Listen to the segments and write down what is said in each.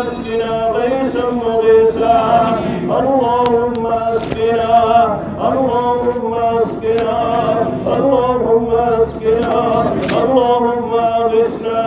اسقنا غيثا مغيثا اللهم اسقنا اللهم اسقنا اللهم اسقنا اللهم اغثنا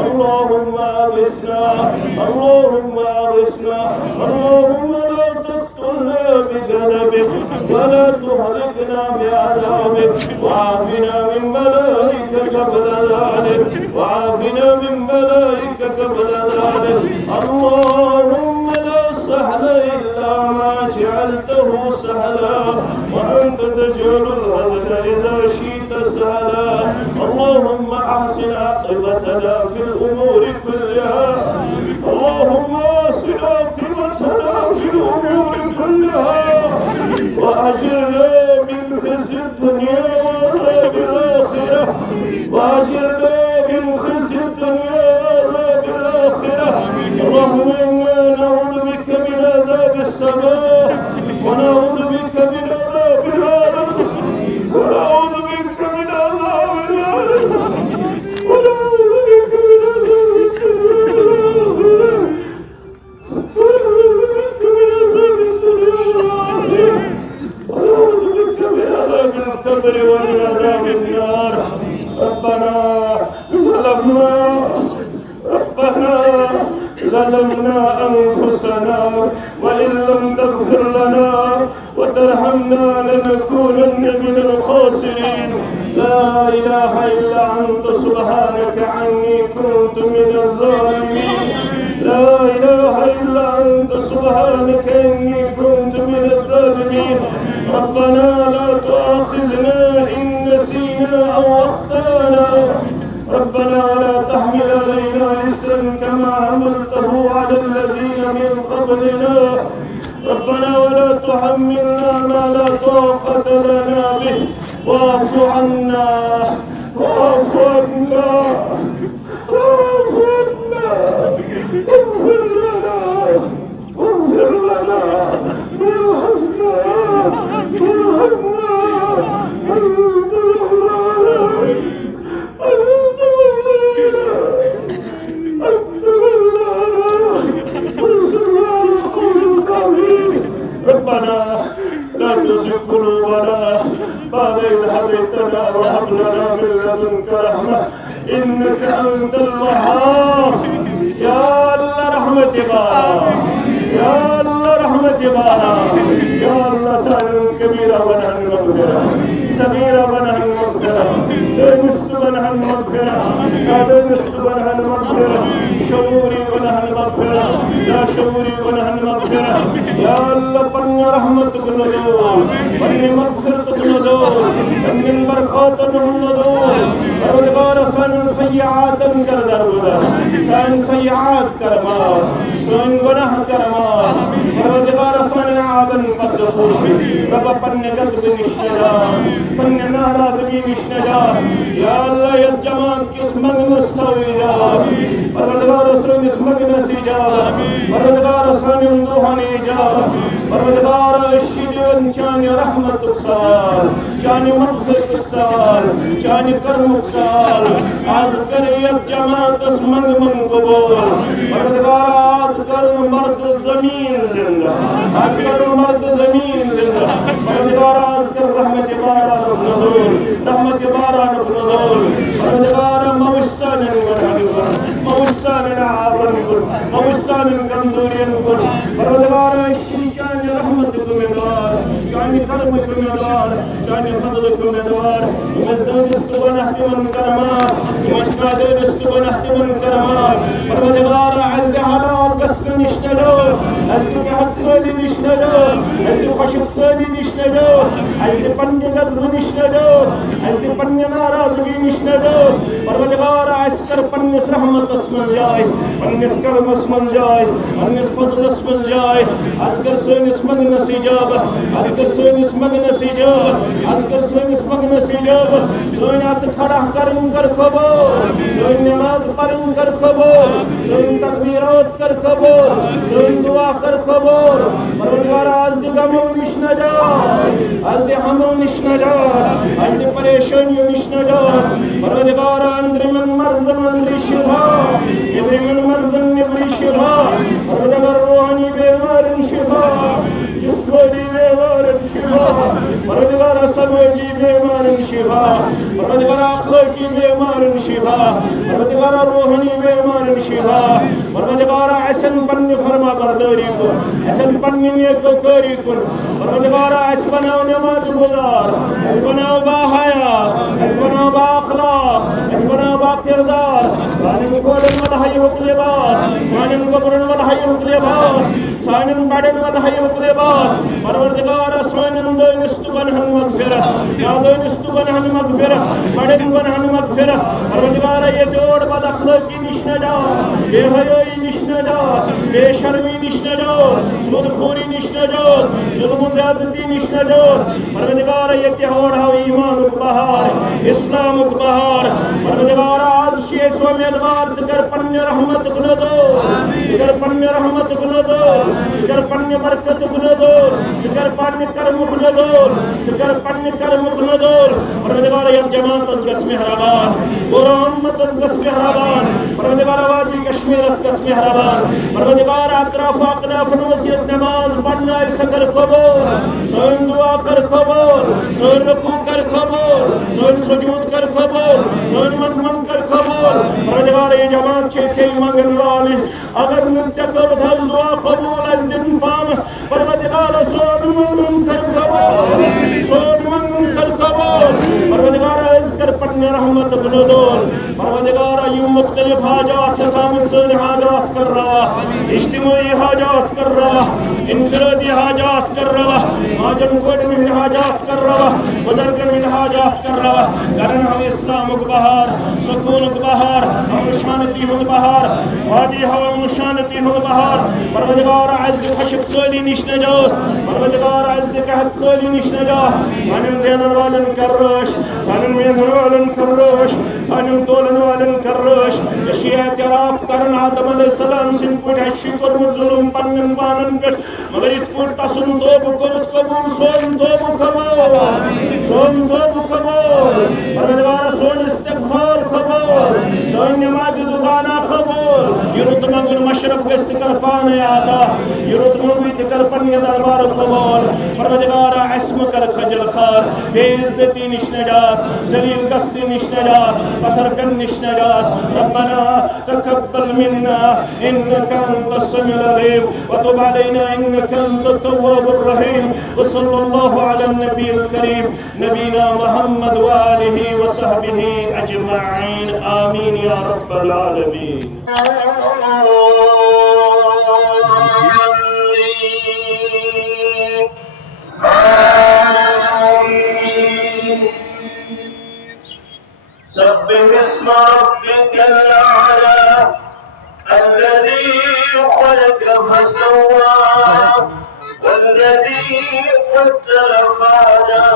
اللهم اغثنا اللهم اغثنا اللهم لا تقتلنا بذنبك ولا تهلكنا بعذابك وعافنا من بلائك قبل ذلك وعافنا من بلائك قبل ذلك اللهم لا سهل إلا ما جعلته سهلا وأنت تجعل الغد إذا شئت سهلا اللهم أحسن عاقبتنا في الأمور كلها اللهم أحسن عاقبتنا في الأمور كلها وأجرنا من خزي الدنيا وعذاب الآخرة وأجرنا من خزي الدنيا وعذاب الآخرة اللهم إنا نعوذ بك من عذاب السماء ونعوذ بك من عذاب الأرض ونعوذ بك من عذاب الأرض ونعوذ بك من عذاب الدنيا ونعوذ بك من عذاب الدنيا ونعوذ بك من عذاب القبر ومن عذاب النار ربنا ظلمنا أنفسنا وإن لم تغفر لنا وترحمنا لنكونن من الخاسرين لا إله إلا أنت سبحانك عني كنت من الظالمين لا إله إلا أنت سبحانك إني كنت من الظالمين ربنا لا تؤاخذنا إن نسينا أو أخطأنا ربنا لا تحمل علينا إسرا كما حملته على الذين من قبلنا ربنا ولا تحملنا ما لا طاقة لنا به واعف عنا واعف عنا واعف عنا اغفر لنا اغفر لنا ارحمنا ارحمنا أنت مولانا أنت مولانا أنت مولانا انصرنا على القوم الكافرين ربنا لا تزغ قلوبنا بعد إذ هديتنا وهب لنا من لدنك رحمة إنك أنت الوهاب يا الله رحمتك يا الله رحمتك يا الله سائر كبيرة ونحن مغفرة صغيرة ونحن مغفرة دنست ونحن مغفرة دنست ونحن مغفرة شعوري ونحن مغفرة لا شعوري ونحن مغفرة يا الله بن رحمتك نزول بن مغفرتك نزول بن البركات نزول پروردگار سن سیئات کردر بودا سن سیئات کرما سن گناہ کرما پروردگار سن عابن قد خوشی رب پن قلب نشنجا پن ناراضگی نشنجا یا اللہ یہ جماعت کس مغن استوی جا پروردگار سن اس مغن سی جا پروردگار سن اندوحانی جا پروردگار شیدون چانی رحمت اکسال چانی مغفرت اکسال چانی کرم اکسال آز کریت جماعت اس مغن من قبول پروردگار آز کر مرد زمین زندہ آز کر مرد زمین زندہ پروردگار آز کر رحمت بارا نزول رحمت بارا نزول پروردگار موسان موسان عابن موسان کندورین پروردگار شیچان رحمت کمدار چانی کرم کمدار چانی فضل کمدار مزدانست ونحت من کرما مزدانست ونحت من کرما پروردگار عزد علا قسم نشنلو عزد قحط سالی نشنلو عزد خشق سالی نشنلو عزد پنی قدر نشنلو عزد پنی ناراضگی نشنلو پروردگار عسکر پنیس رحمت اسمن جائے پنیس کرم اسمن جائے پنیس فضل اسمن جائے عسکر سونس مغن سجاب عسکر سونس مغن سجاب عسکر سونس مغن سجاب سونات کھڑا کرن کر کبو سون نماز پڑھن کر کبو سون تکبیرات کر کبو سون دعا کر کبو پروردگار از دی غمو نشنا جا از دی ہمو نشنا جا از دی پریشانی نشنا جا پروردگار اندر من مرض من شفا ابر من مرض ابر شفا परवरदिगार समझी बेमान शिफा परवरदिगार अखलाकी बेमान शिफा परवरदिगार रूहानी बेमान शिफा परवरदिगार असन पन्ने फरमा बरदारी को असन पन्ने नेकोकारी को परवरदिगार अस बनाओ नमाज गुजार अस बनाओ बाहया अस बनाओ बाअखलाक अस बनाओ बाकिरदार सानिन कोलन वल हयुक लिबास सानिन कब्रन वल हयुक लिबास सानिन बड़न वल हयुक लिबास परवरदिगार सानिन दोनिस्तुगन हन मगफिरत या दोनिस्तुगन हन मगफिरत बड़न वन हन मगफिरत परवरदिगार ये जोड़ बद अखलाकी निश्न जा बेहयाई निश्न जा बेशर्मी निश्न जा सूदखोरी निश्न जा जुल्म ज़्यादती निश्न जा परवरदिगार ये त्योहार हाव ईमान बहार इस्लाम बहार परवरदिगार आज शे सोमेदवार जिकर पन्ने रहमत गुनो दो जिकर पन्ने रहमत गुनो दो जिकर पन्ने बरकत गुनो दो जिकर पन्ने कर्म गुनो दो जिकर पन्ने कर्म गुनो दो परवरदिगार ये जमात अस गस मेहरबान और उम्मत अस गस मेहरबान परवरदिगार वादी कश्मीर अस गस मेहरबान परवरदिगार अतराफ अकनाफ नवसियस नमाज पढ़ना सकर कबूल सोन दुआ कर कबूल सोन रुकू कर कबूल सोन सुजूद कर कबूल सोन मन कर कबूल परवरदिगार ये जमात छे मंगन वाले अगर मुझसे कर दुआ कबूल अज दिन पाम परवरदिगार सोन मन कर कबूल सोन मन कर कबूल परवरदिगार अज कर पन्ने रहमत गुनदोल परवरदिगार ये मुख्तलिफ हाजात हम सन हाजात कर रहा इज्तिमाई हाजात कर रहा इंफरादी हाजात कर रहा माजन कोड में हाजात कर रहा बुजुर्गन में हाजात कर रहा कारण हम इस्लाम बहार सुकून बहार हम शांति हो बहार वादी हवा शांति हो बहार परवरदिगार अज खशक सोली निश्न जो परवरदिगार अज कहत सोली निश्न जो सानिन ज़ेनन वालन कर रोश सानिन मेहन वालन कर रोश सानिन तोलन वालन कर रोश यशिया तराफ करन आदम अलैहिस्सलाम सिन पुट शुक्र जुल्म पन्नन बानन पे मगर इस पुट तसन तोब करत कबूल सोन तोब कबूल सोन तोब कबूल परवरदिगार सोन इस्तिगफार कबूल सोन नमाज दुगाना कबूल युरुत मंगुन मशरफ गस्तिकर पाने आता युरुत मंगुन तिकर पन्ने दरबार कबूल परवरदिगार अस्म कर खजल खार बेइज्जती निश्नजात जलील कसरी निश्नजात पत्थर कन निश्नजात रब्बना तकब्बल मिन्ना इन्नका अंतस समीउल अलीम व तुब अलैना इन्नका अंतत तव्वाबुर रहीम व सल्लल्लाहु अला नबील करीम नबीना मुहम्मद व आलिहि व सहबिहि अजमईन आमीन या रब्बल आलमीन سبح اسم ربك الأعلى الذي خلق فسوى والذي قدر فهدى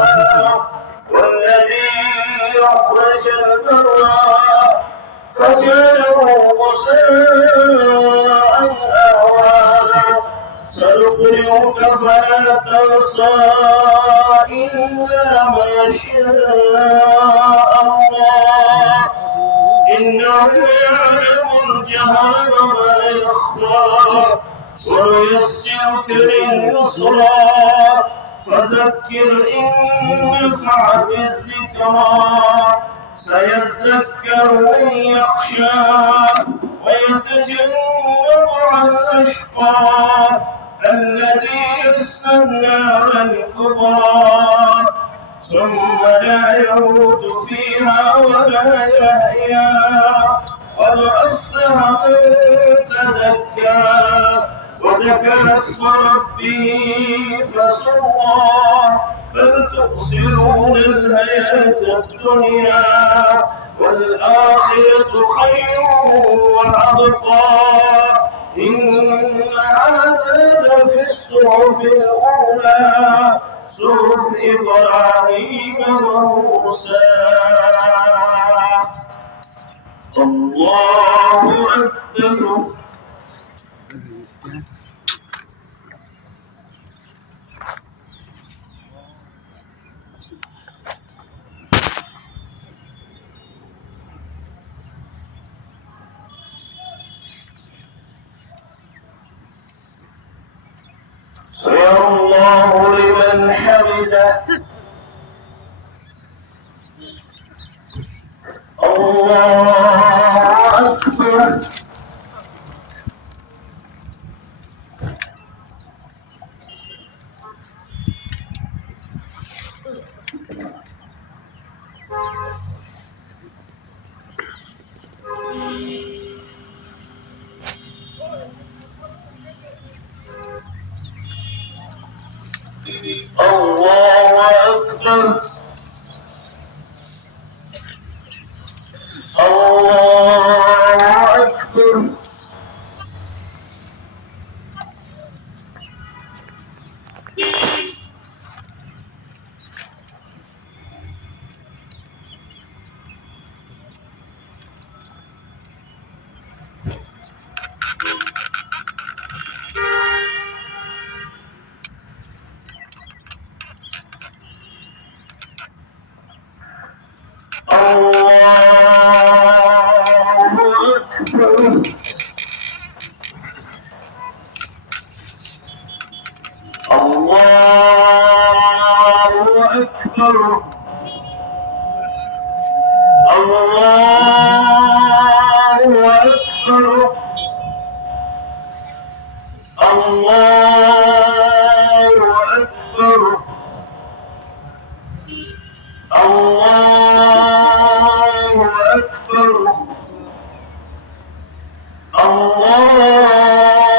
والذي أخرج المرعى فجعله غثاء أحوى سنقرئك فلا تنسى إلا ما شاء الله إنه يعلم الجهر وما يخفى ويسرك لليسرى فذكر إن نفعت الذكرى سيذكر من يخشى ويتجنبها الأشقى الذي يصلى النار الكبرى ثم لا يموت فيها ولا يحيا قد أفلح من تزكى وذكر اسم ربه فصلى بل تؤثرون الحياة الدنيا والآخرة خير وأبقى إن هذا لفي الصحف الأولى صحف إبراهيم وموسى الله أكبر سمع الله لمن حمده أكبر. الله أكبر.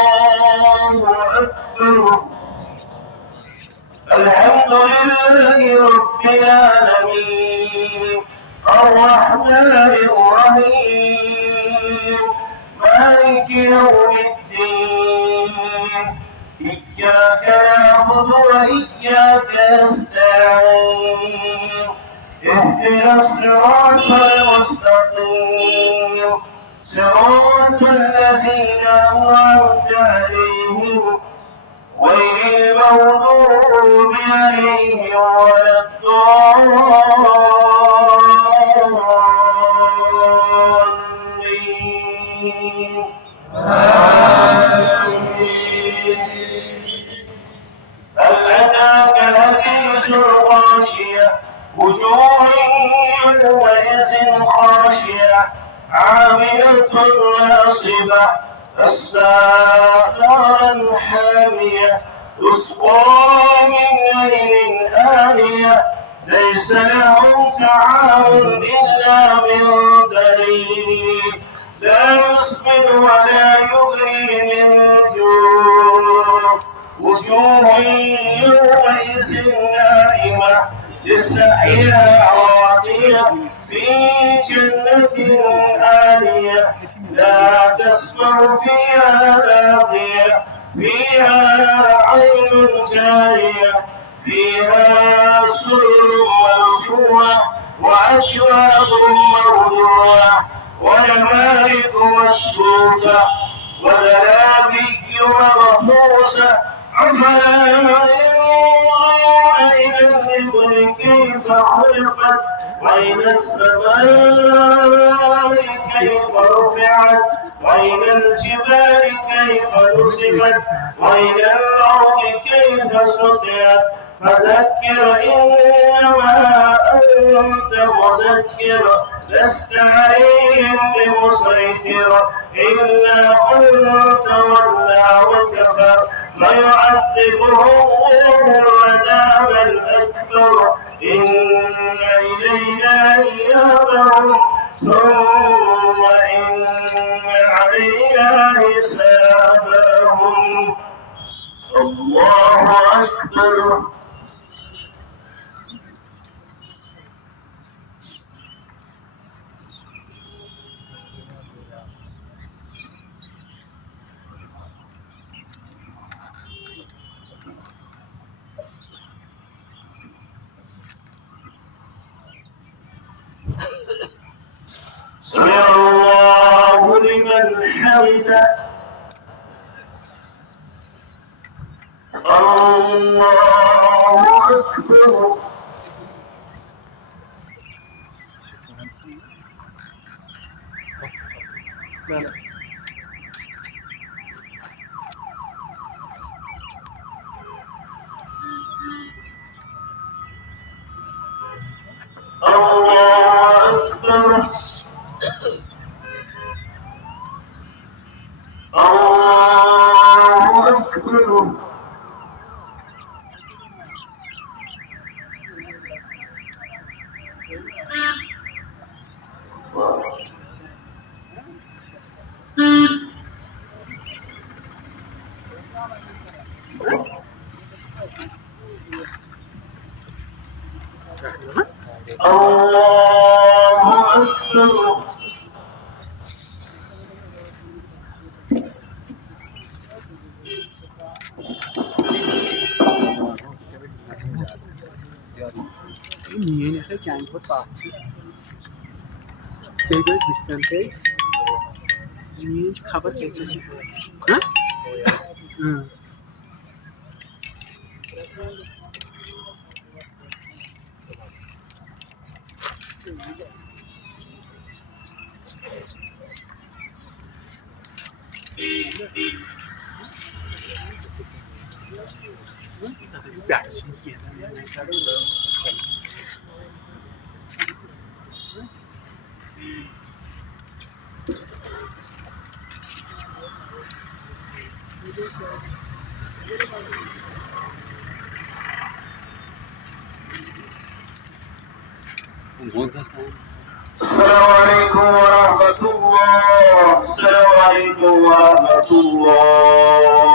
الله أكبر. الحمد لله رب العالمين الرحمن الرحيم مالك يوم الدين إياك نعبد وإياك نستعين اهدنا الصراط المستقيم صراط الذين أنعمت عليهم غير المغضوب عليهم ولا الضالين آمين. هل أتاك حديث الغاشية وجوه يومئذ خاشعة عاملة ناصبة تصلى نارا حامية تسقى من عين آنية ليس لهم طعام إلا من ضريع لا يسمن ولا يغني من جوع وجوه يومئذ ناعمة لسعيها راضية في جنة عالية لا تسمع فيها لاغية فيها عين جارية فيها سرر مرفوعة وأكواب موضوعة ونمارق مصفوفة وزرابي مبثوثة أفلا ينظرون إلى الإبل كيف خلقت وإلى السماء كيف رفعت وإلى الجبال كيف نصبت وإلى الأرض كيف سطحت فذكر إنما أنت مذكر لست عليهم بمسيطر إلا من تولى وكفر فيعذبه الله العذاب الأكبر إن إلينا إيابهم ثم إن علينا حسابهم. الله أكبر. سمع الله لمن حمده. الله أكبر. الله أكبر. الله أكبر. Niye ne kan ko pa Sega distante niye खबर कैसे हां السلام عليكم ورحمة الله. السلام عليكم ورحمة الله.